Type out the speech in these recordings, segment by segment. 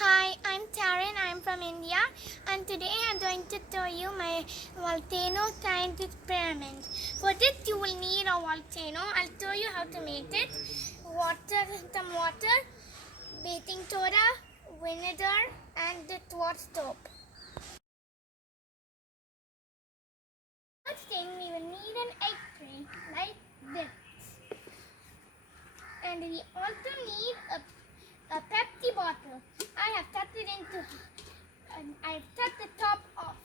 Hi, I'm Keren. I'm from India, and today I'm going to show you my volcano kind experiment. For this, you will need a volcano. I'll show you how to make it. Some water, baking soda, vinegar, and the torch soap. First thing, we will need an egg tray like this, and we also need a Pepsi bottle. I have cut it into. I've cut the top off.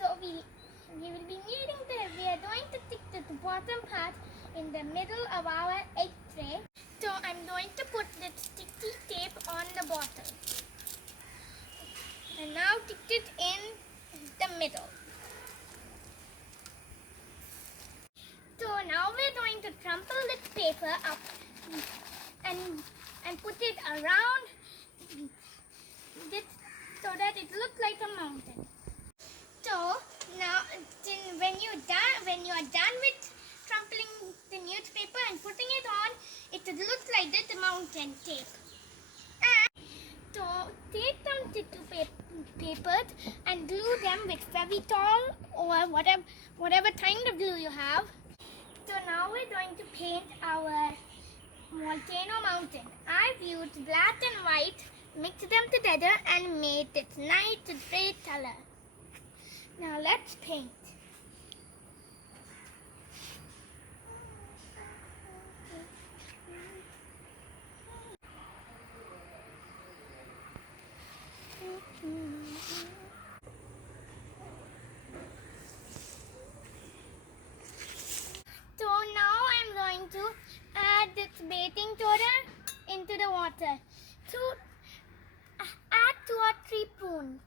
So we will be needing we are going to stick the bottom part in the middle of our egg tray. So I'm going to put the sticky tape on the bottle. And now stick it in the middle. So now we're going to crumple this paper up and put it around this so that it looks like a mountain. So now when you are done with crumpling the newspaper and putting it on, it looks like this mountain tape. And so take some tissue papers and glue them with Fevitol or whatever kind of glue you have. So now we're going to paint our volcano mountain. I've used black and white, mixed them together and made this nice gray color. Now let's paint. So now I'm going to add this baking soda into the water. Add 2 or 3 spoons.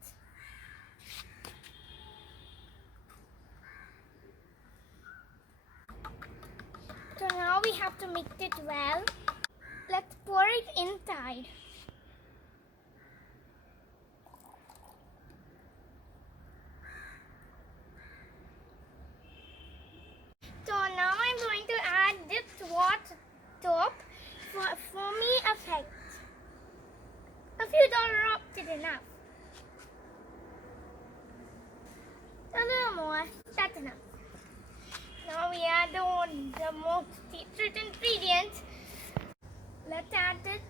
So now we have to mix it well. Let's pour it inside. So now I'm going to add this water soap for foamy effect. A few drops is enough. A little more, that's enough. Now we add the most secret ingredients. Let's add it.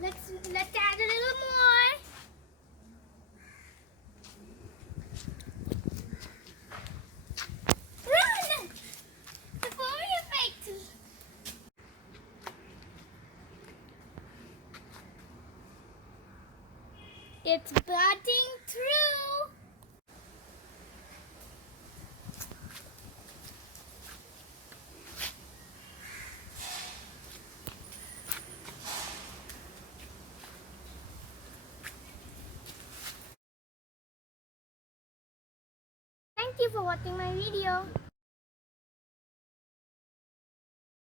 Let's add a little more. Run! The foamy effect. It's budding through. Thank you for watching my video.